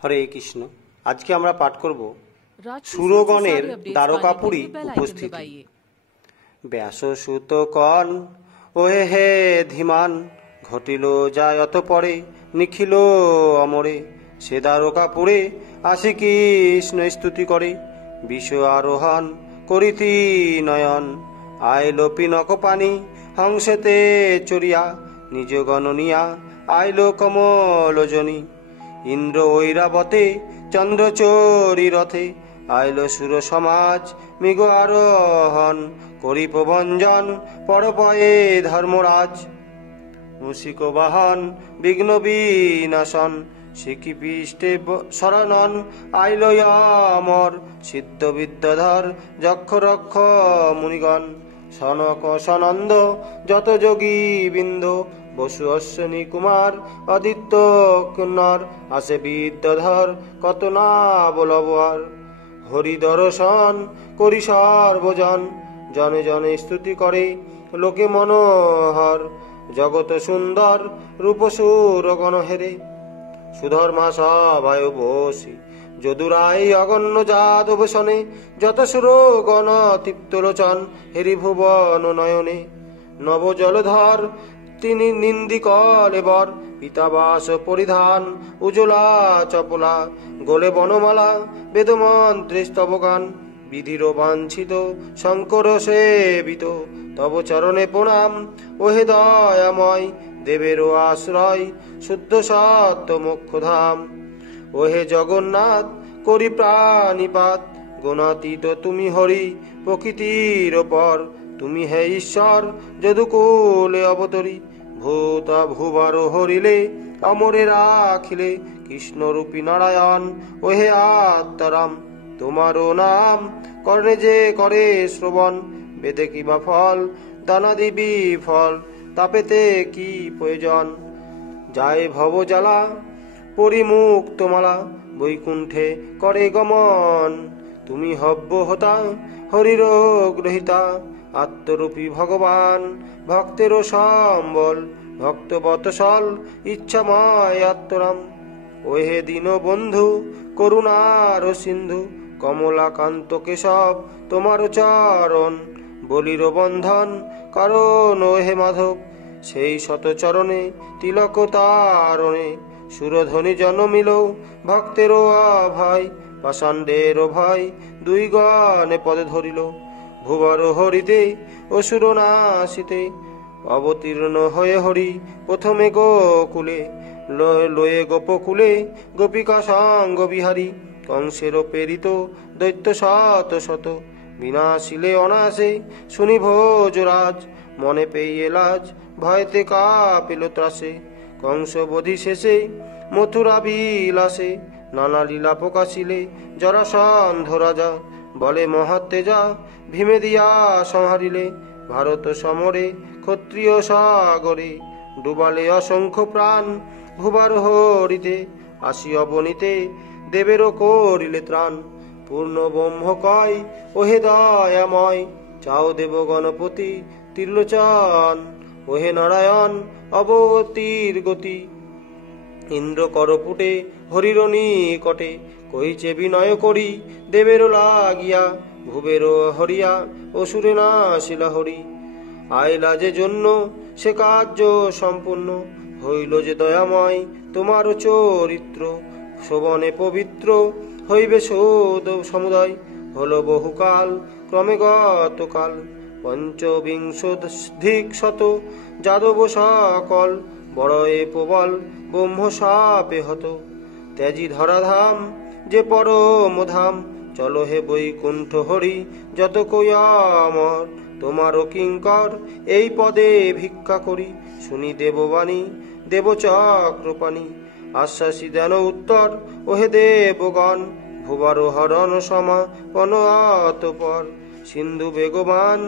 হরে কৃষ্ণ। আজকে আমরা পাঠ করব সুরগণের দ্বারকাপুরী উপস্থিতি। ব্যাস সুত কন ওহে হে ধীমান, ঘটিল যায় অত পরে নিখিল অমরে। সে দ্বারকাপুরে আসি কৃষ্ণ স্তুতি করে, বিষ আরোহণ করিতি নয়ন। আইল পিনক পানি হংসেতে চড়িয়া, নিজ গণনিয়া আইল কমলজনী। ইন্দ্র ঐরাবতে চন্দ্রচরী রথে, আইল সুর সমাজ মৃগ আরোহণ। করি প্রভঞ্জন পরপয়ে ধর্মরাজ, মুসিক বাহন বিঘ্ন বিনাশন। শিখি পৃষ্ঠে শরণন আইল অমর, সিদ্ধ বিদ্যাধর যক্ষ রক্ষ মুনিগণ। সনক সনন্দ যত যোগী বৃন্দ, বসু অশ্বিনী কুমার আদিত্য কিন্নর। আসে বিদ্যাধর কত না বলবার, হরি দর্শন করি সর্বজন। জনে জনে স্তুতি করে লোকে মনোহর, জগত সুন্দর রূপসুর গণ হেরে। সুধর্মা সভায় বসি যদুরাই অগণ্য যাদব শনে, যত সুর গণ তৃপ্ত লোচন হেরি ভুবন নয়নে। নব জলধর তিনি নিন্দিকর এবর, পিতাবাস পরিধান উজ্জ্বলা চপলা। গোলে বনমালা বেদমন্ত্রে স্তবগান, বিধির বাঞ্ছিত শঙ্কর সেবিত। তব চরণে প্রণাম ওহে দয়াময়, দেবেরও আশ্রয় শুদ্ধ সত্য মোক্ষধাম। ওহে জগন্নাথ করি প্রাণীপাত, গুণাতীত তুমি হরি প্রকৃতির পর। তুমি হে ঈশ্বর যদুকুলে অবতরী, ভূত ভুবার হরিলে অমরে রাখিলে। কৃষ্ণরূপী নারায়ণ ওহে আত্মারাম, তোমারও নাম কর্ণে যে করে শ্রবণ। বেদে কিবা ফল দানা দিবি ফল, তাপেতে কি প্রয়োজন। যায় ভব জ্বালা পরিমুক্ত মালা, বৈকুণ্ঠে করে গমন। তুমি হব্য হতা হরির গ্রহিতা, আত্মরূপী ভগবান ভক্তেরও সম্বল। ভক্ত বতসল ইচ্ছাময় আত্মরাম, ওহে দীন বন্ধু করুণার সিন্ধু। কমলাকান্ত কেশব তোমার চরণ, বলির বন্ধন কারণ ওহে মাধব। সেই শত চরণে তিলক তারণে, সুরধ্বনি জনমিল ভক্তেরও অভয়। পাষাণ্ডেরও ভয় দুই গণে পদে ধরিল, ভুবর হরিতে অসুর নাশিতে। অবতীর্ণ হয়ে হরি প্রথমে গোকুলে, লয়ে গোপকুলে গোপিকা সঙ্গ বিহারী। কংসের প্রেরিত দৈত্য শত শত, বিনাশিলে অনাশে শুনি ভোজরাজ। মনে পেয়ে লাজ ভয়তে কাঁপিল ত্রাসে, কংস বধি শেষে মথুরা বিলাসে। নানা লীলা প্রকাশিলে জরাসন্ধ রাজা, বলে মহাত্তেজা ভীমে দিয়া সংহারিলে। ভারত সমরে ক্ষত্রিয় সাগরে, ডুবালে অসংখ্য প্রাণ ভুবার হরিতে। আসি অবনীতে দেবেরও করিলে ত্রাণ, পূর্ণ ব্রহ্ম কয় ওহে দয়াময়। চাও দেব গণপতি ত্রিলোচন, ওহে নারায়ণ অবতীর গতি। ইন্দ্র করপুটে হরির নিকটে, কহিছে বিনয় করি দেবেরও লাগিয়া। ভুবেরও হরিয়া অসুরে নাশিলা হরি, আইলা যে জন্য সে কার্য সম্পূর্ণ। হইল যে দয়াময় তোমার চরিত্র, শোভনে পবিত্র হইবে সৌদ সমুদয়। হল বহুকাল ক্রমে গতকাল, পঞ্চবিংশোধিক শত যাদব সকল। বড়য়ে প্রবল ব্রহ্ম সাপে হত, ত্যাজি ধরাধাম যে পরম ধাম। চলো হে বৈকুণ্ঠ হরি যত কয়ামর, তোমারও কিঙ্কর এই পদে ভিক্ষা করি। শুনি দেববাণী দেব চক্রপাণী, আশ্বাসী দেন উত্তর ওহে দেবগণ। ভুবার হরণ সমা পন অতপর, সিন্ধু বেগবান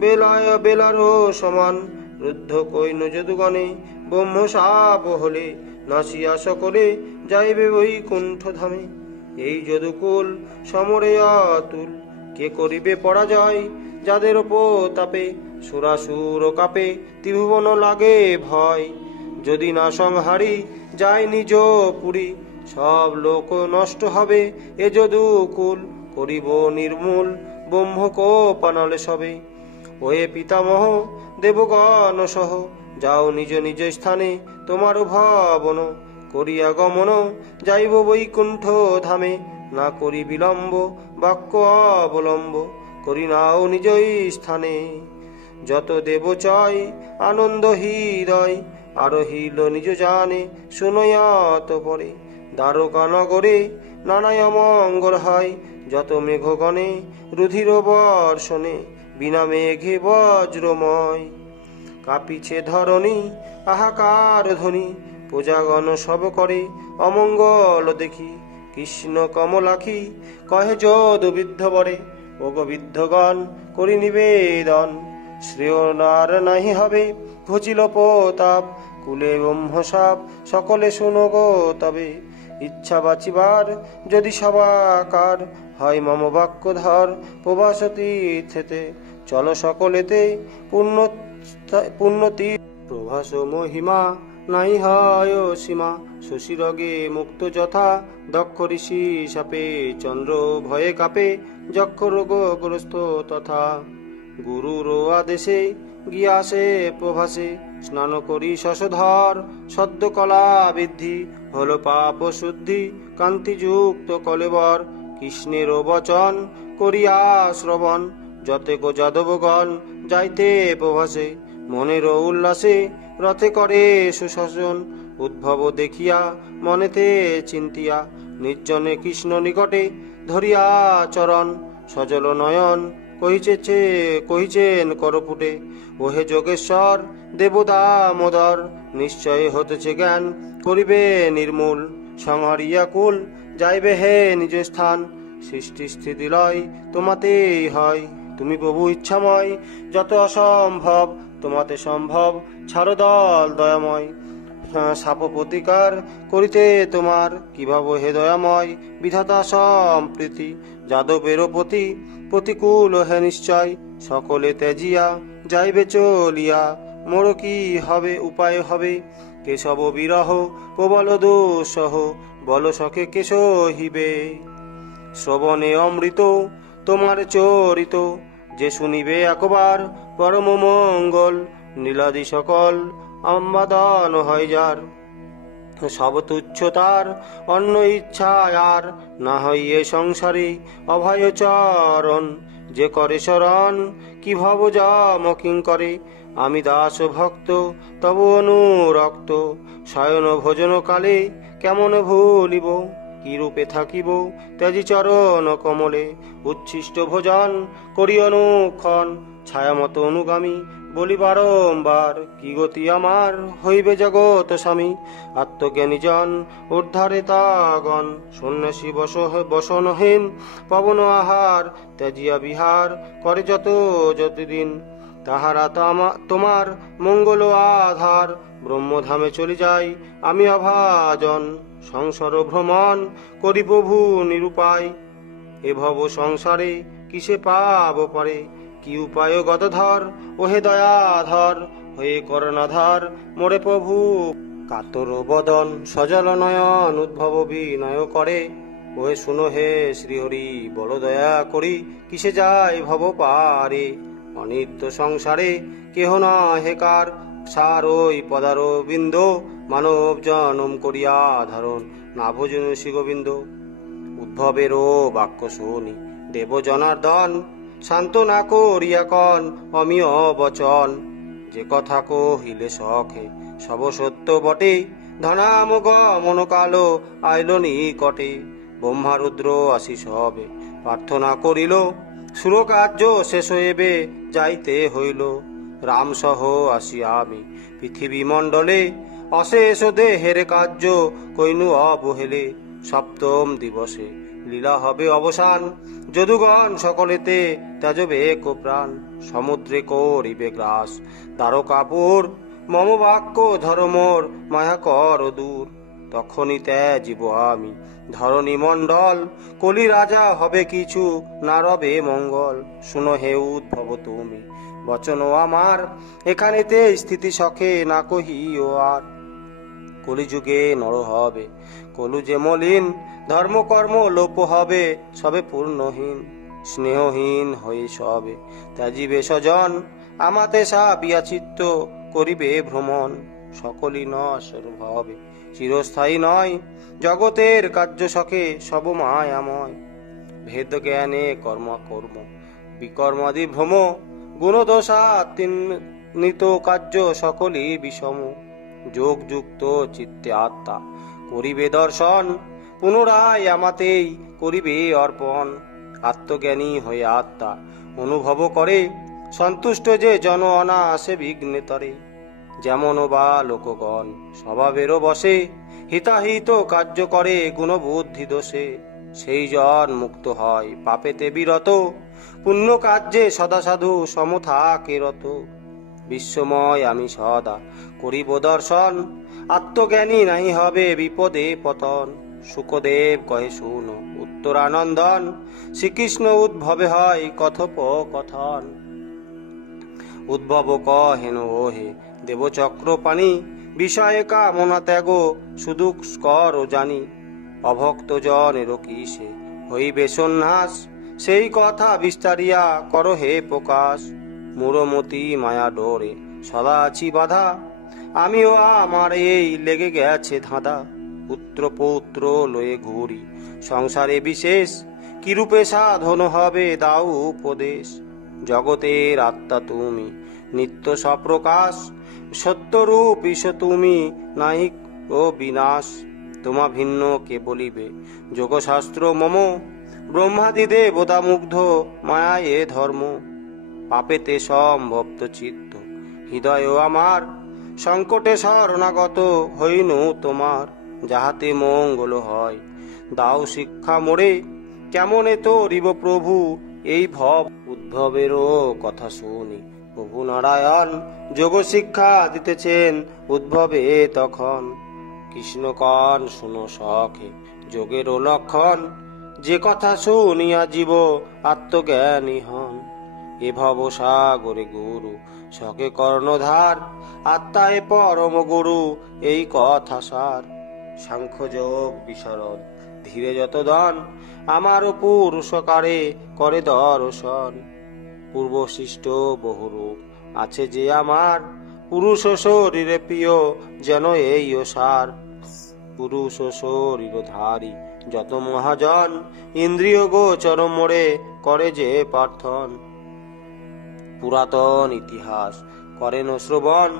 বেলায় বেলারও সমান। রুদ্ধ কৈন যদুগণে ব্রহ্ম সাপ হলে, নাসিয়া সকলে যাইবে বৈকুণ্ঠ ধামে। এই যদুকুল সমরে অতুল, কে করিবে পরাজয় যাদের প্রতাপে। সুরাসুর কাপে ত্রিভুবন লাগে ভয়, যদি না সংহারি যাই নিজ পুরী। সব লোক নষ্ট হবে এ যদুকুল, করিব নির্মূল ব্রহ্মকোপানলে সবে। ওয়ে পিতামহ দেবগণ সহ, যাও নিজ নিজ স্থানে তোমার ভবন, করিয়া গমন যাইব বৈকুণ্ঠ ধামে। না করি বিলম্ব বাক্য অবলম্ব, করি নাও নিজ স্থানে। যত দেব চয় আনন্দ হৃদয়, আরোহিল নিজ জানে শুনয়াত পরে। দ্বারকা নগরে নানায় অমঙ্গল হয়, যত মেঘগণে রুধির বর্ষণে, বিনা মেঘে বজ্রময়। কাঁপিছে ধরণী হাহাকার ধ্বনি, প্রজাগণ সব করে অমঙ্গল দেখি। কৃষ্ণ কমলাখি কহে যদ বৃদ্ধ বরে, ওগো বৃদ্ধগণ করি নিবেদন। শ্রেয় নার নাহি হবে ঘুচিল প্রতাপ, কুলে ব্রহ্মসাপ সকলে শুনো গো তবে। ইচ্ছা বাঁচিবার যদি সবাকার, হয় মম বাক্যধর প্রবাস তীর্থেতে। চলো সকলেতে পুণ্যতি প্রভাস মহিমা নাই হয় সীমা। শশীরগে মুক্ত যথা দক্ষ ঋষি সাপে, চন্দ্র ভয়ে কাপে যক্ষ রোগগ্রস্ত তথা। গুরুর আদেশে গিয়াসে প্রভাসে, স্নান করি শশধর সদ্য কলা বৃদ্ধি। হল পাপ শুদ্ধি কান্তিযুক্ত কলেবর, কৃষ্ণের বচন করিয়া শ্রবণ। যতেক যাদবগণ যাইতে প্রভাসে, মনের উল্লাসে রথে করে সুশাসন। উদ্ভব দেখিয়া মনেতে চিন্তিয়া, নির্জনে কৃষ্ণ নিকটে ধরিয়া চরণ। সজল নয়ন কহিছেন করপুটে, ওহে যোগেশ্বর দেবদামোদর। নিশ্চয় হতেছে জ্ঞান করিবে নির্মূল, সংহারিয়া কুল যাইবে হে নিজ স্থান। সৃষ্টি স্থিতি লয় তোমাতেই হয়, তুমি প্রভু ইচ্ছাময়। যত অসম্ভব তোমাতে সম্ভব, ছাড়ো দল দয়াময়। সাপ প্রতিকার করিতে তোমার কিভাবে হে দয়াময়। বিধাতা সম্প্রীতি যাদবের প্রতি প্রতিকূল হে নিশ্চয়। সকলে ত্যাজিয়া যাইবে চলিয়া, মোর কি হবে উপায় হবে। কেশব বিরহ প্রবল দুঃসহ, বল সখে কেশ হিবে। শ্রবণে অমৃত তোমার চরিত, যে শুনিবে একবার পরম মঙ্গল। নীলাদি সকল আম্বাদন হয় যার, সব তুচ্ছ তার অন্য ইচ্ছায় আর। না হইয়ে সংসারে অভয় চরণ, যে করে শরণ কি ভব যম কিঙ্করে। আমি দাস ভক্ত তব অনুরক্ত, শয়ন ভোজন কালে কেমন ভুলিব। কি রূপে থাকিব ত্যাজি চরণ কমলে, উচ্ছিষ্ট ভোজন করি অনুক্ষণ। ছায়ামত অনুগামী বলি বারম্বার, কি গতি আমার হইবে জগৎ স্বামী। আত্মজ্ঞানী জন উদ্ধারে তাগণ, সন্ন্যাসী বসনহীন পবন আহার। ত্যাজিয়া বিহার করে যতদিন, তাহারা তোমার মঙ্গল আধার। ব্রহ্মধামে চলে যাই আমি অভাজন, সংসার ভ্রমণ করি প্রভু নিরুপায়। এ ভব সংসারে কিসে পাব পারে, কি উপায় গদধর ওহে দয়াধর। হয়ে করুণাধার মোরে প্রভু কাতর বদন, সজল নয়ন উদ্ভব বিনয় করে। ওহে শুনো হে শ্রীহরি বড় দয়া করি, কিসে যায় ভব পারে। অনিত্য সংসারে কেহ না হেকার, সার ওই পদার বিন্দ মানব জনম করিয়া ধারণ। না ভোজন শ্রী গোবিন্দ উদ্ভবেরও বাক্য শুনি দেব জনার্দন। শান্ত না করিয়া কন অমিয় বচন, যে কথা কহিলে সখে সব সত্য বটে। ধনাম গমন কালো আইল নিকটে, ব্রহ্মা রুদ্র আশিস হবে প্রার্থনা করিল। সুরকার্য শেষ হইবে যাইতে হইল, রাম সহ আসি আমি পৃথিবী মণ্ডলে। অশেষ দেহের কার্য কইনু অবহেলে, সপ্তম দিবসে লীলা হবে অবসান। যদুগণ সকলেতে ত্যাজবে কো প্রাণ, সমুদ্রে করিবে গ্রাস। দ্বারকাপুর মম বাক্য ধর্মর মায়া কর দূর। তখনই ত্যাজিব আমি ধরণী মণ্ডল, কলি রাজা হবে কিছু না রবে মঙ্গল। শুনো হে উদ্ভব তুমি বচন আমার, এখানেতে স্থিতি সখে না কহিও আর। কলিযুগে নর হবে। কলু যে মলিন, ধর্মকর্ম লোপ হবে, সবে পূর্ণহীন, স্নেহহীন হয়ে সবে। ত্যাজিবে স্বজন, আমাতে সাপিয়া চিত্ত, করিবে ভ্রমণ, সকলই নশ্বর ভাবে। চিরস্থায়ী নয় জগতের কার্য সখে, সব মায়াময়। ভেদ জ্ঞানে কর্ম কর্ম, বিকর্মাদি ভ্রম, গুণদোষাতীত কার্য সকলই বিষম। যোগ যুক্ত চিত্তে আত্মা করিবে দর্শন, পুনরায় আমাতেই করিবে অর্পণ। আত্মজ্ঞানী হয়ে আত্মা অনুভব করে, সন্তুষ্ট যে জন অনাসে বিঘ্নেতরে। যেমন বা লোকগণ স্বভাবেরও বসে, হিতাহিত কার্য করে গুণবুদ্ধি দোষে। সেই জন মুক্ত হয় পাপেতে বিরত, পুণ্য কার্যে সদা সাধু সম থাকে রত। বিশ্বময় আমি সদা করিব দর্শন, আত্মজ্ঞানী নাহি হবে বিপদে পতন। শুকদেব কহে শুনো উত্তরানন্দন, শ্রীকৃষ্ণ উদ্ভবে হয় কথোপকথন। উদ্ভব কহেন ওহে দেবচক্রপাণি, বিষয়ে কামনা ত্যাগ শুধু কর জানি। অভক্ত জনেরও কিসে হইবে সন্ন্যাস, সেই কথা বিস্তারিয়া কর হে প্রকাশ। মূঢ়মতি মায়া ডোরে সদা আছি বাধা, আমিও আমার এই লেগে গেছে ধাঁধা। পুত্র পৌত্র লয়ে ঘুরি সংসারে বিশেষ, কিরূপে সাধন হবে দাও উপদেশ। জগতের আত্মা তুমি নিত্য সপ্রকাশ, সত্যরূপ ঈশ তুমি নাহি ও বিনাশ। তোমা ভিন্ন কে বলিবে যোগশাস্ত্র মম, ব্রহ্মাদি দেবতা মুগ্ধ মায়া এ ধর্ম। পাপেতে সম্ভক্ত চিত্ত হৃদয় আমার, সংকটে শরণাগত হইনু তোমার। যাহাতে মঙ্গল হয় দাও শিক্ষা মোরে, কেমনে তোরিব প্রভু এই ভব। উদ্ভবেরও কথা শুনি প্রভু নারায়ণ, যোগ শিক্ষা দিতেছেন উদ্ভবে তখন। কৃষ্ণকণ শুনো সখে যোগেরও লক্ষণ, যে কথা শুনিয়া জীব আত্মজ্ঞানী হন। এ ভব সাগরে গুরু সকে কর্ণধার, আত্মায় পরম গুরু এই কথা সার। সাংখ্য যোগ বিশরদ ধীরে যত দন, আমারও পুরুষকারে করে দর্শন। পূর্বশিষ্ট বহুরূপ আছে যে আমার, পুরুষ শরীরে প্রিয় যেন এই সার। পুরুষ শরীরধারী যত মহাজন, ইন্দ্রিয় গোচর মোড়ে করে যে প্রার্থন। পুরাতন ইতিহাস করেন শ্রবণ,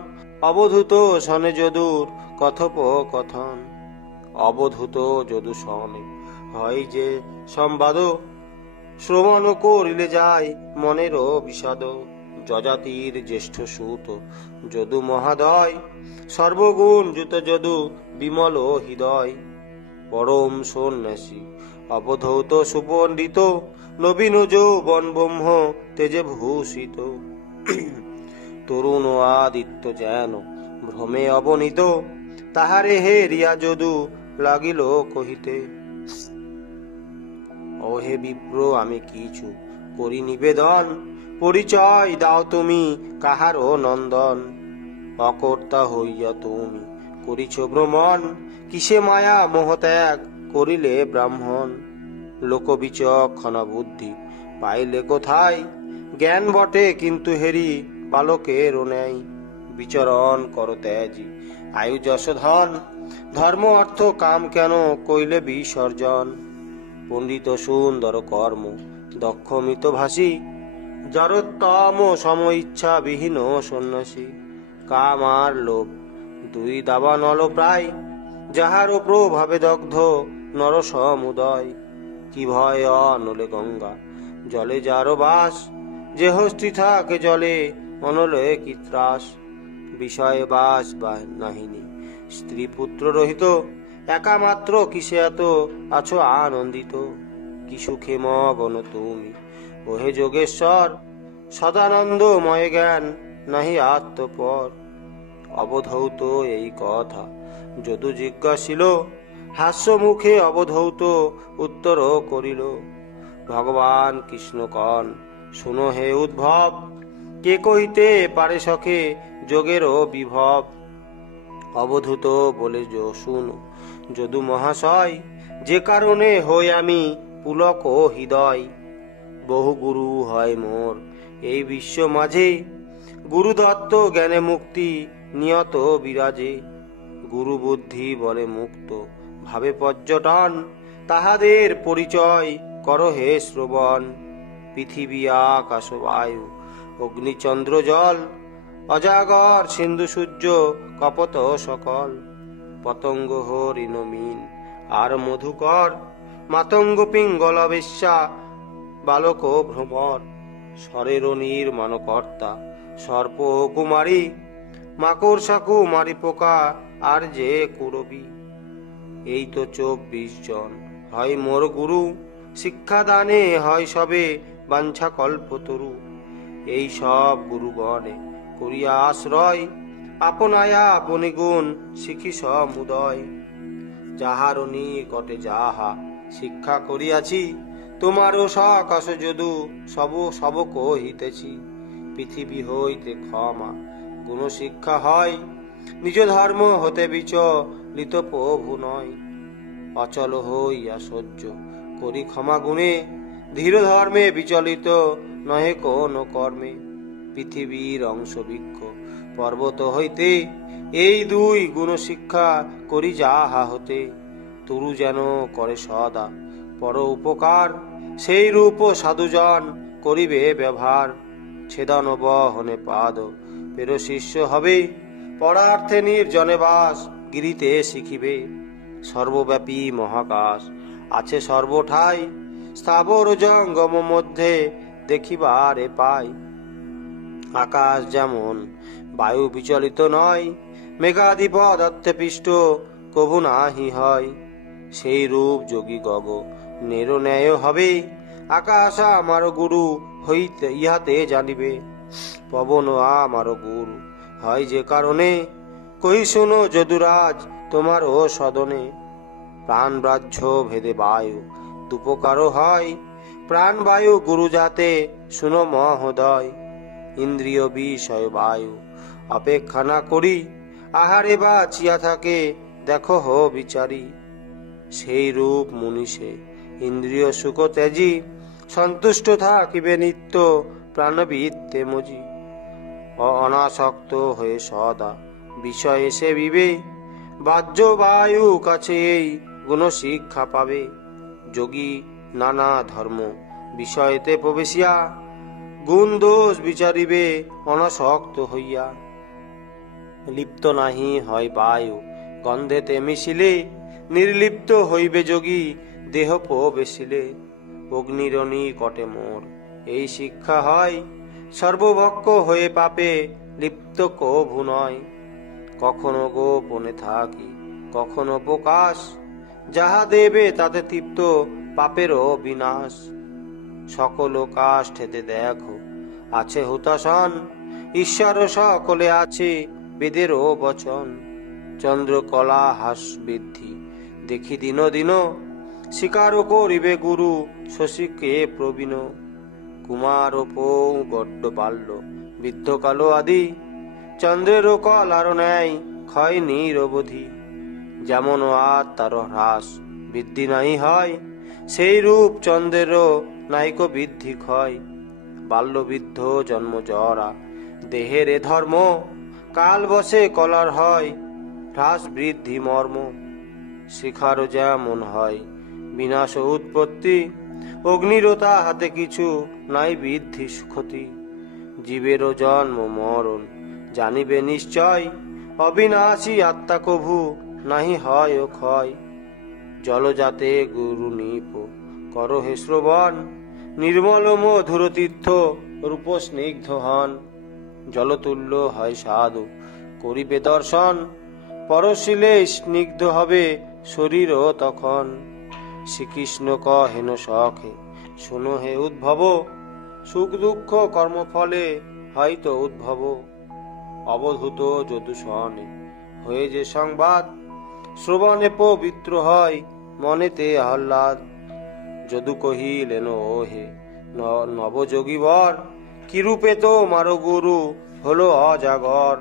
অবধূত শনে যদুর কথোপকথন। অবধূত যদু শনে হয় যে সংবাদ, শ্রবণ করিলে যায় মনেরও বিষাদ। যজাতির জ্যেষ্ঠ সুত যদু মহাদয়, সর্বগুণ যুত যদু বিমল হৃদয়। পরম সন্ন্যাসী অবধূত সুপণ্ডিত, নবীন যৌবন ব্রহ্ম তেজে ভূষিত। তরুণ আদিত্য যেন ভ্রমে অবনীত, তাহারে হেরিয়া যদু লাগিল কহিতে। ওহে বিপ্র আমি কিছু করি নিবেদন, পরিচয় দাও তুমি কাহারও নন্দন। অকর্তা হইয়া তুমি করিছ ভ্রমণ, কিসে মায়া মোহ ত্যাগ করিলে ব্রাহ্মণ। লোক বিচক্ষণা বুদ্ধি পাইলে কোথায়, জ্ঞান বটে কিন্তু হেরি বালকের নেই। বিচরণ কর ত্যাজি আয়ু যশ ধন, ধর্ম অর্থ কাম কেন কইলে বিসর্জন। পণ্ডিত সুন্দর কর্ম দক্ষ মিতভাষী, জড়োত্তম সম ইচ্ছা বিহীন সন্ন্যাসী। কাম আর লোভ দুই দাবানল প্রায়, যাহার প্রভাবে দগ্ধ নর সমুদয়। কি ভয় অনলে গঙ্গা জলে যার বাস, যে হস্তি থাকে জলে অনলে কি ত্রাস। বিষয়ে বাস বা নাহিনী স্ত্রী পুত্র রহিত, একা মাত্র কিসে এত আছো আনন্দিত। কি সুখে মগন তুমি ওহে যোগেশ্বর, সদানন্দময় জ্ঞান নাহি আত্মপর। অবধৌত এই কথা যদু জিজ্ঞাসিল, হাস্য মুখে অবধৌত উত্তর করিল। ভগবান কৃষ্ণ কন শুনো হে উদ্ভব, কে কহিতে পারে সখে যোগেরও বিভব। অবধূত বলে শুনো যদু মহাশয়, যে কারণে হই আমি পুলক ও হৃদয়। বহু গুরু হয় মোর এই বিশ্ব মাঝে, গুরু দত্ত জ্ঞানে মুক্তি নিয়ত বিরাজে। গুরু বুদ্ধি বলে মুক্ত ভাবে পর্যটন, তাহাদের পরিচয় কর হে শ্রবণ। পৃথিবী আকাশ বায়ু অগ্নি চন্দ্র জল, অজাগর সিন্ধু সূর্য কপত সকল। পতঙ্গ হরিণ মিন আর মধুকর, মাতঙ্গ পিঙ্গল বেশ্যা বালক ভ্রমর। স্বরের নির্মাণকর্তা সর্প কুমারী, মাকড় কুমারী পোকা আর যে কুরবি। এই তো 24 জন হয় মোর গুরু, শিক্ষাদানে হয় সবে বাঞ্ছা কল্পতরু। এই সব গুরুগণে করিয়া আশ্রয়, আপনায়া আপনি গুণ শিখি সমুদয়। যাহার নিকটে যাহা শিক্ষা করিয়াছি, তোমারও সকাশ যদু সব কহিতেছি। পৃথিবী হইতে ক্ষমা গুণ শিক্ষা হয়, নিজ ধর্ম হতে বিচলিত প্রভু নয়। অচল হইয়া সহ্য করি ক্ষমা গুণে, ধীর ধর্মে বিচলিত নহে কোন কর্মে। পৃথিবীর অংশ বৃক্ষ পর্বত হইতে, এই দুই গুণ শিক্ষা করি যাহা হতে। তরু যেন করে সদা পর উপকার, সেই রূপ সাধুজন করিবে ব্যবহার। ছেদন বহনে পাদ পের শিষ্য হবে, পরার্থে নির্জনে বাস গিরিতে শিখিবে। সর্বব্যাপী মহাকাশ আছে সর্বঠাই, স্থাবর জঙ্গম মধ্যে দেখিবারে পাই। আকাশ যেমন বায়ু বিচলিত নয়, মেঘাধিপদত্তে পিষ্ট কভু নাহি হয়। সেই রূপ যোগী গগ নেরো ন্যায় হবে, আকাশ আমার গুরু হইতে ইহাতে জানিবে। পবন আমার গুরু হয় যে কারণে, কহি শোনো যদুরাজ তোমার ও সদনে। প্রাণ ব্রাহ্য ভেদে বায়ু দুপকারও হয়, প্রাণ বায়ু গুরু যাতে শুনো মহোদয়। ইন্দ্রিয় বিষয় বায়ু অপেক্ষা না করি, আহারে বাঁচিয়া থাকে দেখো হো বিচারি। সেই রূপ মুনিষে ইন্দ্রিয় সুখ ত্যাজি, সন্তুষ্ট থাকিবে নিত্য প্রাণবিত্তে মজি। অনাসক্ত হয়ে সদা বিষয় এসে বিবে, বাহ্য বায়ু কাছে এই গুণ শিক্ষা পাবে। যোগী নানা ধর্ম বিষয়তে প্রবেশিয়া, গুণ দোষ বিচারিবে অনাসক্ত হইয়া। লিপ্ত নাহি হয় বায়ু গন্ধেতে মিশিলে, নির্লিপ্ত হইবে যোগী দেহ প্রবেশিলে। অগ্নির নিকটে মোর এই শিক্ষা হয়, সর্বভক্ষ হয়ে পাপে লিপ্ত কভু নয়। কখনো গোপনে থাকি কখনো প্রকাশ, যাহা দেবে তাতে তৃপ্ত পাপেরও বিনাশ। সকল কাষ্ঠেতে দেখো আছে হুতাসন, ঈশ্বর সকলে আছে বেদেরও বচন। চন্দ্রকলা হাস বৃদ্ধি দেখি দিন দিন, স্বীকার করিবে গুরু শশীকে প্রবীণ। কুমার পৌ গড্ড বাল্য বৃদ্ধকালো আদি, চন্দ্রেরও কলার ন্যায় ক্ষয় নিরবধি। যেমন আত্মার হ্রাস বৃদ্ধি নাই হয়, সেই রূপ চন্দ্রেরও নাইক বৃদ্ধি ক্ষয়। বাল্য বৃদ্ধ জন্ম জরা দেহের এ ধর্ম, কাল বসে কলার হয় হ্রাস বৃদ্ধি মর্ম। শিখারও যেমন হয় বিনাশ উৎপত্তি, অগ্নিরও তাহাতে কিছু নাই বৃদ্ধি ক্ষতি। জীবেরও জন্ম মরণ জানিবে নিশ্চয়, অবিনাশী আত্মা কভু নাহি হয় ক্ষয়। জলজাতে গুরু নিপ কর হে শ্রবণ, নির্মল মধুর তীর্থ রূপ স্নিগ্ধ হন। জলতুল্য হয় সাধু করিবে দর্শন, পরশিলে স্নিগ্ধ হবে শরীর তখন। শ্রীকৃষ্ণ কহেন সখে শোনো হে উদ্ভব, সুখ দুঃখ কর্মফলে হয়তো উদ্ভব। অবধূত যদুসনে হয়ে যে সংবাদ, শ্রবণে পবিত্র হয় মনেতে আহ্লাদ। যদু কহিলেন ও হে নবযোগীবর, কিরূপে তো মারো গুরু হলো অজাগর।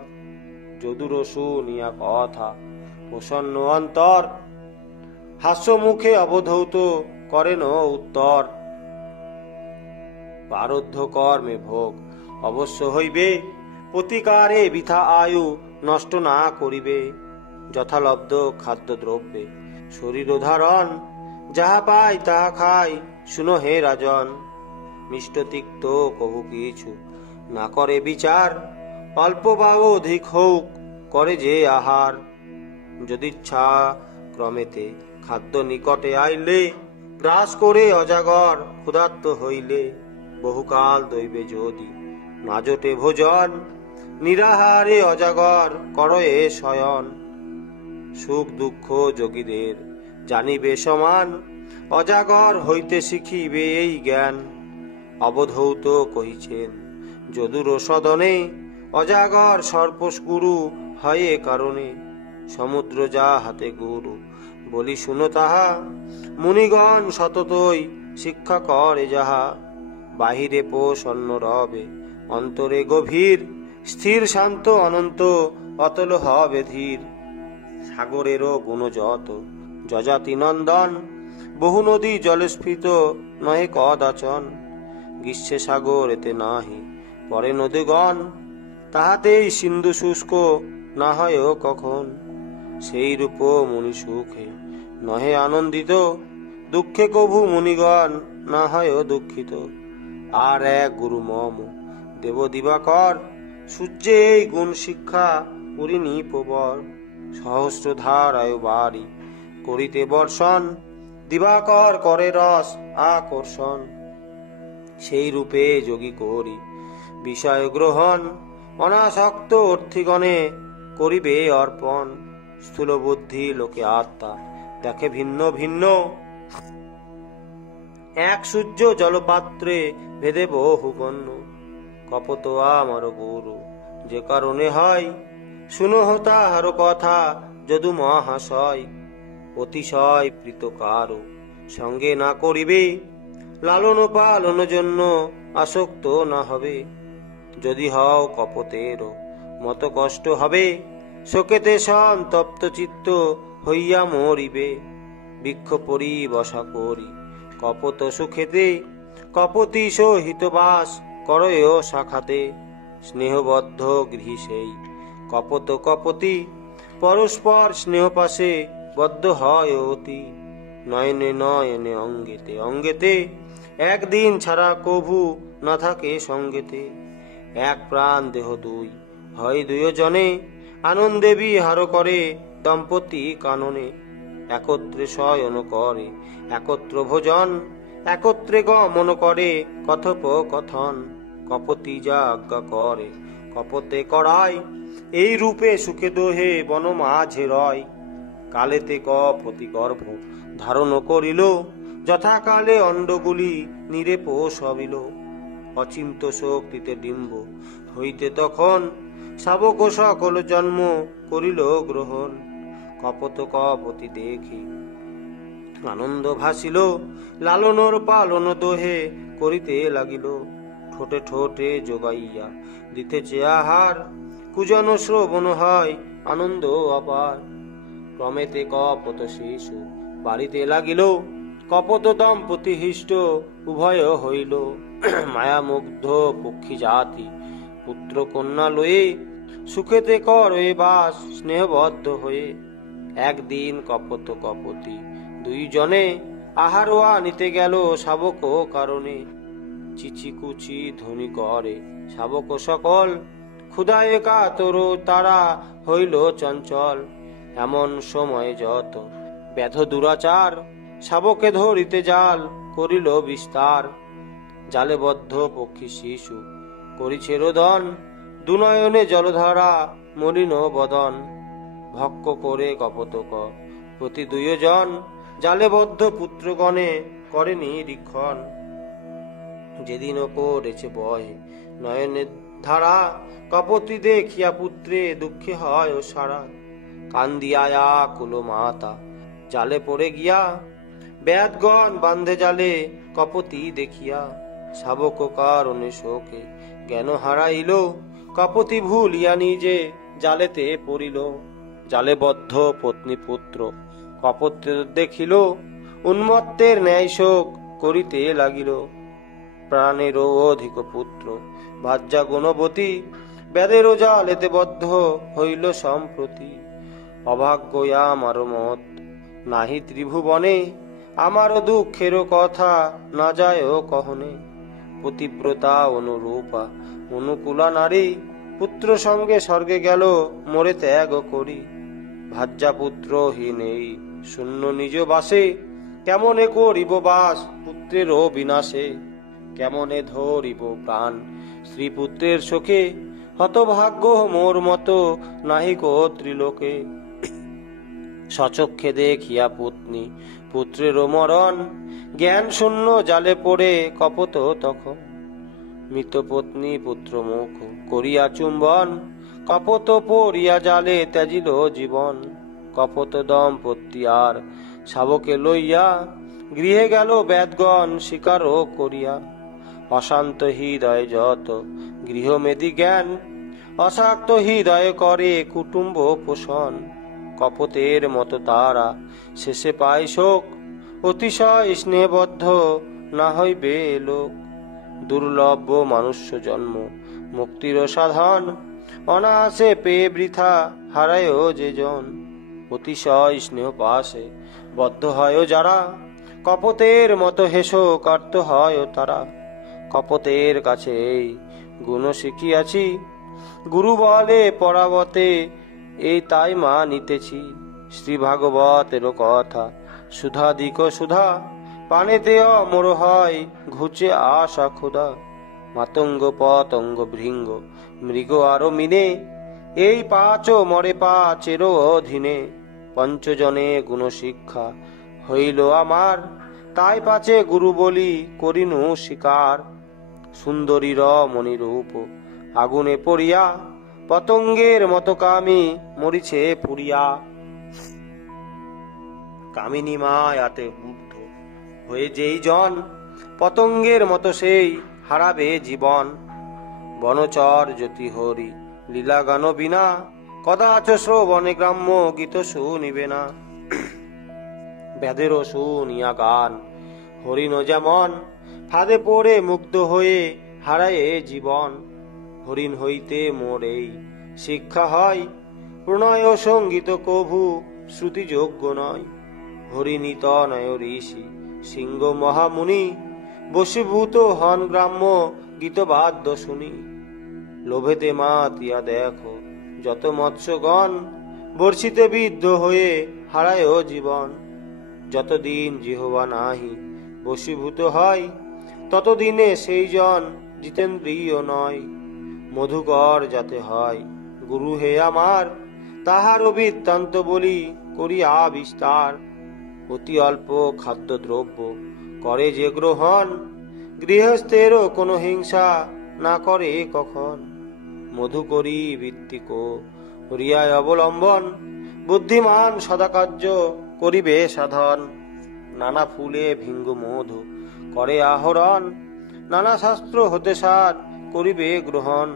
যদুর শুনিয়া কথা প্রসন্ন অন্তর, হাস্য মুখে অবধৌত করেন উত্তর। পারদ্ধ কর্মে ভোগ অবশ্য হইবে, প্রতিকারে বৃথা আয়ু নষ্ট না করিবে। যথালব্ধ খাদ্য দ্রব্যে শরীর ধারণ, যাহা পাই তাহা খাই শুনো হে রাজন। মিষ্ট তিক্ত কহু কিছু না করে বিচার, অল্প বা অধিক হোক করে যে আহার। যদিচ্ছা ক্রমেতে খাদ্য নিকটে আইলে, গ্রাস করে অজাগর ক্ষুধার্ত হইলে। বহুকাল দৈবে যদি না জোটে ভোজন, নিরাহারে অজাগর করয়ে শয়ন। সুখ দুঃখ যোগীদের জানিবে সমান, অজাগর হইতে শিখিবে এই জ্ঞান। অবধৌত কহিছেন যদুর সদনে, অজাগর সর্পসগুরু হয় এ কারণে। সমুদ্র যা হাতে গুরু বলি শুনো তাহা, মুনিগণ সততই শিক্ষা করে যাহা। বাহিরে প্রসন্ন রবে অন্তরে গভীর, স্থির শান্ত অনন্ত অতল হবে ধীর। সাগরেরও গুণ যত যজাতি নন্দন, বহু নদী জলস্ফীত নহে কদাচন। গ্রীষ্মে সাগর এতে নাহি পরে নদীগণ, তাহাতেই সিন্ধু শুষ্ক না হয় কখন। সেই রূপ মুনি সুখে নহে আনন্দিত, দুঃখে কভু মুনিগণ না হয় দুঃখিত। আর এক গুরু মম দেব দিবাকর, সূর্যে এই গুণ শিক্ষা করিনি প্রবর। সহস্র ধারায় বাড়ি করিতে বর্ষণ, দিবাকর করে রস আকর্ষণ। সেই রূপে যোগী করি বিষয় গ্রহণ, অনাসক্ত অর্থিগণে করিবে অর্পণ। স্থূল বুদ্ধি লোকে আত্মা দেখে ভিন্ন ভিন্ন, এক সূর্য জলপাত্রে ভেদে বহু গণ্য। কপত আমার গুরু যে কারণে হয়, শুনো তাহার কথা যদু মহাশয়। অতিশয় প্রীত কারো সঙ্গে না করিবে, লালন পালন জন্য আসক্ত না হবে। যদি হও কপতের মত কষ্ট হবে, শোকেতে সন্তপ্ত চিত্ত হইয়া মরিবে। বৃক্ষ পরি বসা করি কপত সুখেতে, কপতি সহিত বাস করয় শাখাতে। স্নেহবদ্ধ গৃহী সেই কপত কপতি, পরস্পর স্নেহ পাশে বদ্ধ হয় অতি। নয়নে নয়নে অঙ্গেতে অঙ্গেতে, একদিন ছাড়া কভু না থাকে সঙ্গেতে। এক প্রাণ দেহ দুই হয় দুইজনে, আনন্দে বিহার করে দম্পতি কাননে। একত্রে শয়ন করে একত্র ভোজন, একত্রে গমন করে কথোপকথন। কপতি যা আজ্ঞা করে কপতে করায়, এই রূপে সুখে দোহে বন মাঝে রয়। কালেতে কপতি গর্ভ ধারণ করিল, যথাকালে অণ্ডগুলি নিরেপ সবিল। অচিন্ত শক্তিতে ডিম্ব হইতে তখন, শাবক সকল জন্ম করিল গ্রহণ। কপত কপতি দেখি আনন্দ ভাসিল, লালনর পালন দোহে করিতে লাগিল। ঠোঁটে ঠোঁটে যোগাইয়া দিতেছে আহার, কুজন শ্রবণ হয় আনন্দ অপার। ক্রমেতে কপত শিশু বাড়িতে লাগিল, কপত দম্পতি হৃষ্ট উভয় হইল। মায়ামুগ্ধ পক্ষী জাতি পুত্র কন্যা লয়ে, সুখেতে করে বাস স্নেহবদ্ধ হয়ে। একদিন কপত কপতি দুইজনে, আহার আনিতে গেল শাবক কারণে। চিচিকুচি ধ্বনি করে শাবক সকল, ক্ষুধায় কাতর তারা হইল চঞ্চল। এমন সময় যত ব্যাধ দুরাচার, শাবকে ধরিতে জাল করিল বিস্তার। জালে বদ্ধ পক্ষী শিশু করিছে রোদন, দুনয়নে জলধারা মলিন বদন। ভক্ষ করে কপতক প্রতি দুইজন, জালে বদ্ধ পুত্রগণে করে নিরীক্ষণ। যেদিন করেছে বহে নয়নের ধারা, কপতি দেখিয়া পুত্রে দুঃখে হয় সারা। কান্দিয়া কুল মাতা জালে পড়ে গিয়া, ব্যাদগণ বান্ধে জালে কপতি দেখিয়া। শাবক কারণে শোকে জ্ঞান হারাইল, কপতি ভুলিয়া নিজে জালেতে পড়িল। জালে বদ্ধ পত্নী পুত্র কপট দেখিল, উন্মত্তের ন্যায় শোক করিতে লাগিল। প্রাণেরও অধিক পুত্র ভাজ্যা গুণবতী, ব্যাধেরও জালেতে বদ্ধ হইল সম্প্রতি। অভাগ্য আমার মত নাহি ত্রিভুবনে, আমারও দুঃখেরও কথা না যায় কহনে। পতিব্রতা অনুরূপা অনুকূলা নারী, পুত্র সঙ্গে স্বর্গে গেল মোরে ত্যাগ করি। ভাজ্যা পুত্রহীন এই শূন্য নিজ বাসে, কেমনে করিব বাস পুত্রেরও বিনাশে। কেমনে ধরিব প্রাণ স্ত্রীপুত্রের শোকে, হতভাগ্য মোর মতো নাহি কো ত্রিলোকে। সচক্ষে দেখিয়া পত্নী পুত্রেরও মরণ, জ্ঞান শূন্য জালে পড়ে কপত তখন। মৃত পত্নী পুত্র মুখ করিয়া চুম্বন, কপত পড়িয়া জালে ত্যাজিল জীবন। কপত দম্পতি আর শাবকে লইয়া, গৃহে গেল বেদগণ শিকারও করিয়া। অশান্ত হৃদয় যত গৃহমেদি জ্ঞান, অশাক্ত হৃদয় করে কুটুম্ব পোষণ। কপতের মতো তারা শেষে পায় শোক, অতিশয় স্নেহবদ্ধ না হইবে লোক। দুর্লভ মানুষ্য জন্ম মুক্তির সাধন, অনায়াসে পেয়ে বৃথা হারায় যে জন। অতিশয় স্নেহ পাশে বদ্ধ হয় যারা, কপতের মতো হেসো কার্ত হয় তারা। কপতের কাছে এই গুণ শিখিয়াছি, গুরু বলে পরাবতে এই তাই মা নিতেছি। শ্রী ভাগবতের কথা সুধাধিক সুধা, পানেতে অমর হয় ঘুচে আশা ক্ষুধা। মাতঙ্গ পতঙ্গ ভৃঙ্গ মৃগ আরো মিনে, এই পাঁচও মরে পাঁচেরও অধীনে। পঞ্চজনে গুণ শিক্ষা হইল আমার, তাই পাচে গুরু বলি করিনু শিকার। সুন্দরীর মণিরূপ আগুনে পড়িয়া, পতঙ্গের মতো কামি মরিছে পুড়িয়া। কামিনী মায়াতে মুগ্ধ হয়ে যেই জন, পতঙ্গের মতো সেই হারাবে জীবন। বনচর জ্যোতি হরি লীলা গান বিনা, কদাচ শ্রবণে গ্রাম্য গীত শুনিবে না। ব্যাধেরও শুনিয়া গান হরিণ যেমন, ফাঁদে পড়ে মুগ্ধ হয়ে হারায় জীবন। হরিণ হইতে মোর এই শিক্ষা হয়, প্রণয় ও সঙ্গীত কভু শ্রুতিযোগ্য নয়। হরিণীত নয় ঋষি সিংহ মহামুনি, বশীভূত হন গ্রাম্য গীতবাদ্য শুনি। লোভেতে মাতিয়া দেখো যত মৎস্যগণ, বর্ষিতে বিদ্ধ হয়ে হারায় জীবন। যতদিন জিহ্বা নাহি বশীভূত হয়, ততদিনে সেই জন জিতেন্দ্রিয় নয়। মধুকর যাতে হয় গুরু হে আমার, তাহার বৃত্তান্ত বলি করিয়া বিস্তার। অতি অল্প খাদ্য দ্রব্য করে যে গ্রহণ, গৃহস্থেরও কোনো হিংসা না করে কখন। মধু করি ভিত্তিক হরিয়ায় অবলম্বন, বুদ্ধিমান সদাকার্য করিবে সাধন। নানা ফুলে ভিঙ্গ মধু করে আহরণ, নানা শাস্ত্র হতে সার করিবে গ্রহণ।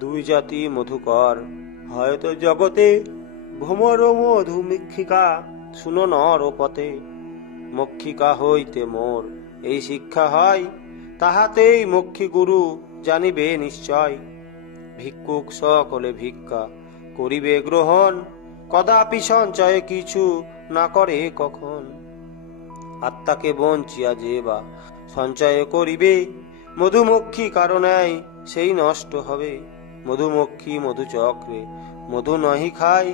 দুই জাতি মধুকর হয়তো জগতে, ভ্রমর মধু মক্ষিকা শুনো নর পথে। মক্ষিকা হইতে মোর এই শিক্ষা হয়, তাহাতেই মক্ষী গুরু জানিবে নিশ্চয়। ভিক্ষুক সকলে ভিক্ষা করিবে গ্রহণ, কদাপি সঞ্চয় কিছু না করে কখন। আত্মাকে বঞ্চিয়া যে বা সঞ্চয় করিবে, মধুমক্ষী কারণে সেই নষ্ট হবে। মধুমক্ষী মধুচক্রে মধু নহি খায়,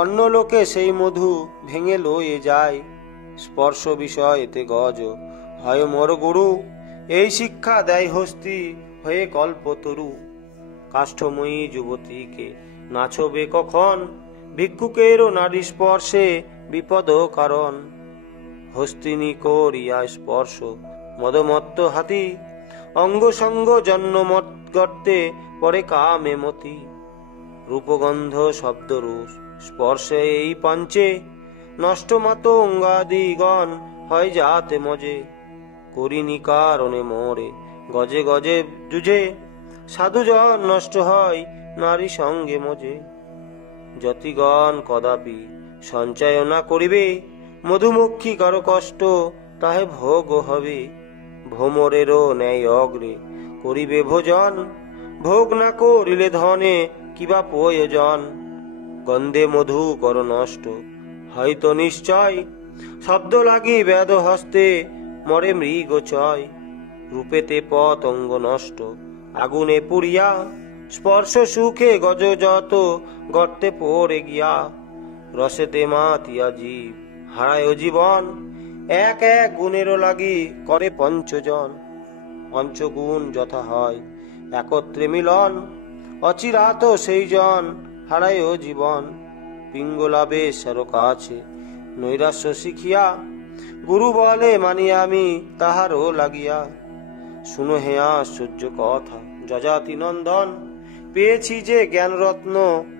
অন্য লোকে সেই মধু ভেঙে লয়ে যায়। স্পর্শ বিষয় এতে গজ হয় মোর গুরু, এই শিক্ষা দেয় হস্তি হয়ে কল্পতরু। কাষ্ঠময়ী যুবতীকে নাচবে কখন, ভিক্ষুকেরও নারী স্পর্শে বিপদ কারণ। হস্তিনী করিয়া স্পর্শ মদমত্ত হাতি, অঙ্গ সঙ্গ জন্মমত গর্তে পরে কামে মতি। রূপগন্ধ শব্দ রূপ স্পর্শে এই পঞ্চে, নষ্ট মাত অঙ্গাদিগণ হয় যাতে মজে। করিনি কারণে মোরে গজে গজে যুঝে, সাধুজন নষ্ট হয় নারী সঙ্গে মজে। যতিগণ কদাপি সঞ্চয় না করিবে, মধুমক্ষী কারো কষ্ট তাহে ভোগ হবে। ভ্রমরেরও ন্যায় অগ্রে করিবে ভোজন, ভোগ না করিলে ধনে কিবা প্রয়োজন। গন্ধে মধু কর নষ্ট হয়তো নিশ্চয়, শব্দ লাগি বেদ হস্তে মরে মৃগ চয়। রূপেতে পতঙ্গ নষ্ট আগুনে পুড়িয়া, স্পর্শ সুখে গজ যত গর্তে পড়ে গিয়া। রসেতে মাতিয়া জীব হারায় জীবন, এক এক গুণেরও লাগি করে পঞ্চজন। পঞ্চগুণ যথা হয় একত্রে মিলন, অচিরাত সেই জন হারায় জীবন। পিঙ্গলা বেশের কাছে নৈরাশ্য শিখিয়া, গুরু বলে মানি আমি তাহারও লাগিয়া। শুনো হে আশ্চর্য কথা যজাতি নন্দন, পেয়েছি যে জ্ঞান রত্ন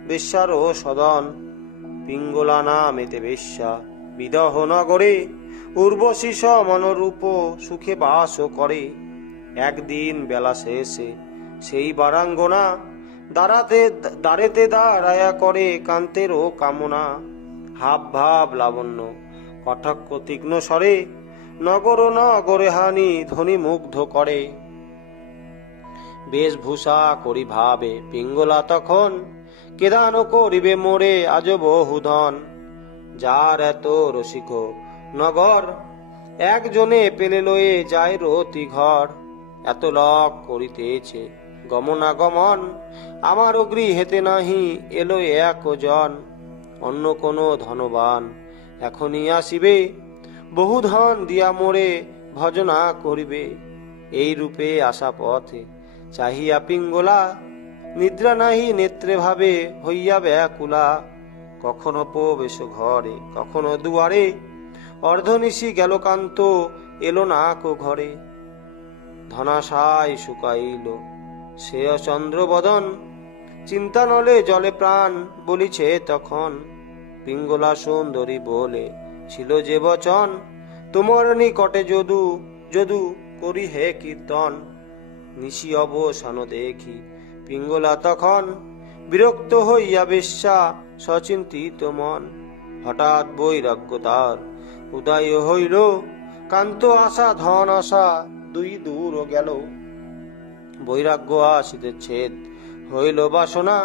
বেশ্যারও সদন। পিঙ্গলা নামেতে বেশ্যা বিদহ নগরে, উর্বশী মনোরূপ সুখে বাস করে। একদিন বেলা শেষে সেই বারাঙ্গনা, দাঁড়েতে দাঁড়ায়া করে কান্তেরও কামনা। হাব ভাব লাবণ্য কটাক্ষ তীক্ষ্ণ স্বরে, নগর নগরে হানি ধ্বনি মুগ্ধ করে। বেশভূষা করি ভাবে পিঙ্গলা তখন, কেদান করিবে মোরে আজ বহুধন। যার এত রসিক নগর, একজনে পেলে লয়ে যায় রতি ঘর। এত লক করিতেছে গমনাগমন, আমার গৃহেতে নাহি এলো একজন। অন্য কোন ধনবান এখনই আসিবে, বহু ধন দিয়া মোরে ভজনা করিবে। এই রূপে আসা পথে চাহিয়া পিঙ্গলা, নিদ্রা নাহি নেত্রে ভাবে হইয়া ব্যাকুলা। কখনো প্রবেশ ঘরে কখনো দুয়ারে, অর্ধনিশি গেল কান্ত এলো না কো ঘরে। ধনাশায় শুকাইল সে চন্দ্রবদন, চিন্তা নলে জলে প্রাণ বলিছে তখন। পিঙ্গলা সুন্দরী বলে ছিল যে বচন, তোমার নিকটে যদু যদু করি হে কীর্তন। নিশি অবসান দেখি পিঙ্গলা তখন, বিরক্ত হইয়া বেশ্যা সচিন্তিত মন। হঠাৎ বৈরাগ্য তার উদয় হইল, কান্ত আশা ধন আশা দুই দূর গেল। বৈরাগ্য আসিতে ছেদ হইল বাসনা,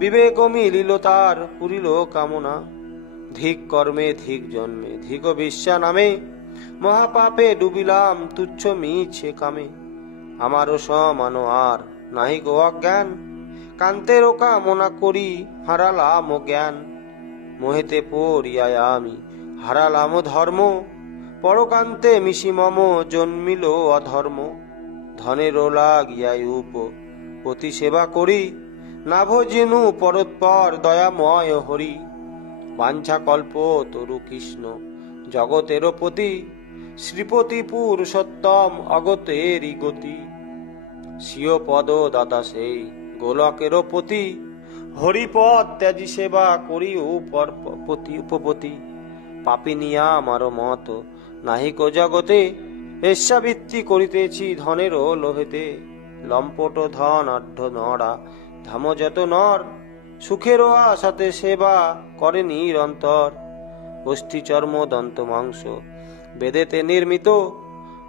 বিবেক মিলিল তার পুরিল কামনা। ধিক কর্মে ধিক জন্মে ধিক বিশ্বা নামে, মহাপাপে ডুবিলাম তুচ্ছ মিছে কামে। আমারও সমান আর নাহি গো অজ্ঞান, কান্তেরও কামনা করি হারালাম জ্ঞান। মোহেতে পড়িয়ায় আমি হারালাম ধর্ম, পরকান্তে মিশি মম জন্মিল অধর্ম। ধনেরও লাগিয়াই পতি সেবা করি, নাভ যেনু পরৎপর দয়াময় হরি। বাঞ্ছা কল্প তরু কৃষ্ণ জগতেরও পতি, শ্রীপতি পুরুষোত্তম অগতেরই গতি। স্বীয় পদ দাতা সেই গোলকেরও পতি, হরিপদ ত্যাজি সেবা করি উপপতি। পাপিনিয়া আমারও মত নাহিক জগতে, বেশ্যাবৃত্তি করিতেছি ধনেরও লোভেতে। লম্পট ধন আঢ্য নরা ধাম যত নর, সুখেরও আশাতে সেবা করে নিরন্তর। অস্থি চর্ম দন্ত মাংস বেদেতে নির্মিত,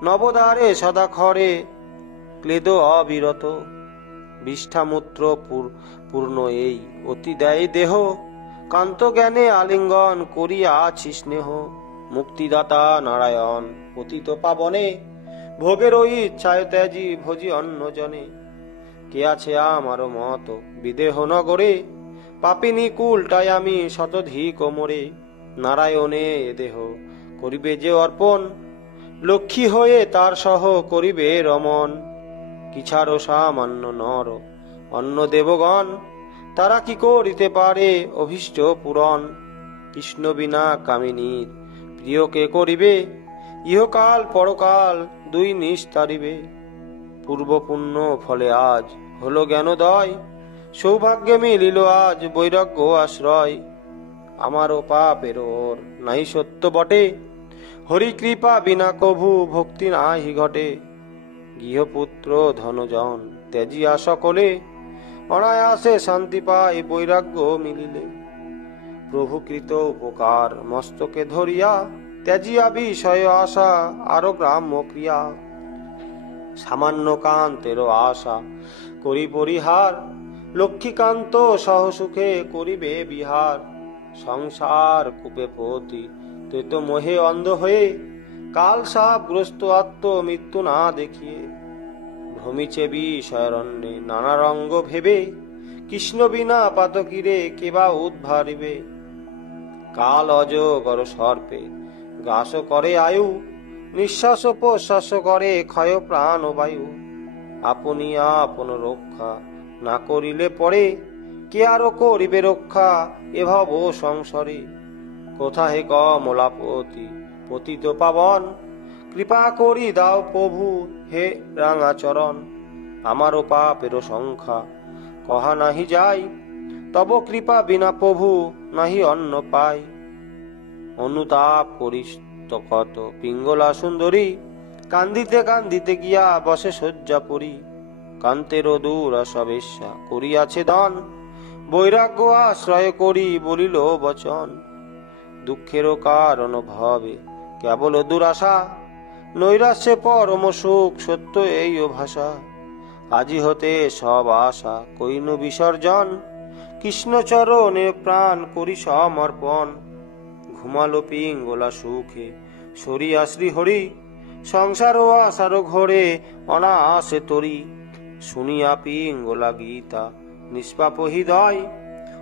নবদ্বারে সদা খরে ক্লেদ অবিরত। বিষ্ঠামূত্র পূর্ণ এই অতি দেয় দেহ, কান্ত জ্ঞানে আলিঙ্গন করিয়াছি স্নেহ। মুক্তিদাতা নারায়ণ পতিত পাবনে, ভোগের ওই ইচ্ছায় ত্যাজি ভোজি অন্য জনে। কে আছে আমার মত বিদেহ নগরে, পাপিনী কুলটায় আমি শতধিক মোরে। নারায়ণে এ দেহ করিবে যে অর্পণ, লক্ষ্মী হয়ে তার সহ করিবে রমন। কিছারও সামান্য নর অন্য দেবগণ, তারা কি করিতে পারে অভীষ্ট পূরণ। কৃষ্ণ বিনা কামিনীর প্রিয়কে করিবে, ইহকাল পরকাল দুই নিস্তারিবে। পূর্ব পুণ্য ফলে আজ হলো জ্ঞানোদয়, সৌভাগ্যে মিলিল আজ বৈরাগ্য আশ্রয়। আমারও পাপের ওর নাই সত্য বটে, হরি কৃপা বিনা কভু ভক্তি নাহি ঘটে। গৃহপুত্র ধনজন ত্যাজিয়া সকলে, অনায়াসে শান্তি পায় বৈরাগ্য মিলিলে। প্রভুকৃত উপকার মস্তকে ধরিয়া ত্যাজিয়া বিষয় আশা আরো গ্রাম্য ক্রিয়া। সামান্য কান্তেরও আশা করি পরিহার, লক্ষ্মীকান্ত সহসুখে করিবে বিহার। সংসার কূপে পতি তেত মোহে অন্ধ হয়ে, কাল সাপগ্রস্ত আত্ম মৃত্যু না দেখিয়ে। ভ্রমিছে বিষয়ারণ্যে নানা রঙ্গ ভেবে, কৃষ্ণ বিনা পাতকিরে কেবা উদ্ভারিবে। কাল অজগর সর্পে গ্রাস করে আয়ু, নিঃশ্বাস প্রশ্বাস করে ক্ষয় প্রাণ ও বায়ু। আপনি আপন রক্ষা না করিলে পরে, কে আরো করিবে রক্ষা এভব সংসারে। কোথা হে কমলাপতি পতিত পাবন, কৃপা করি দাও প্রভু হে রাঙাচরণ। আমারও পাপেরও সংখ্যা কহা নাহি যাই, তব কৃপা বিনা প্রভু নাহি অন্ন পাই। অনুতাপ করিস তো কত পিঙ্গলা সুন্দরী, কান্দিতে কান্দিতে গিয়া বসে শয্যাপুরী। কান্তেরও দূর সবেশ্যা করিয়াছে দান, বৈরাগ্য আশ্রয় করি বলিল বচন। দুঃখেরও কারণ ভাবে কেবল দুরাশা, নৈরাশ্যে পরম সুখ সত্য এই ভাষা। আজি হতে সব আশা কইনু বিসর্জন, কৃষ্ণ চরণে প্রাণ করি সমর্পণ। ঘুমালো পিঙ্গলা সুখে সরিয়া শ্রীহরি, সংসার ও আশার ঘোরে অনায়াসে তরি। শুনিয়া পিঙ্গলা গীতা নিষ্পাপ হৃদয়,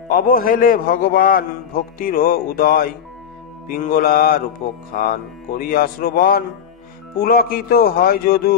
অবহেলে ভগবান ভক্তির উদয়। পিঙ্গলার উপখ্যান করিয়া শ্রবণ, পুলকিত হয় যদু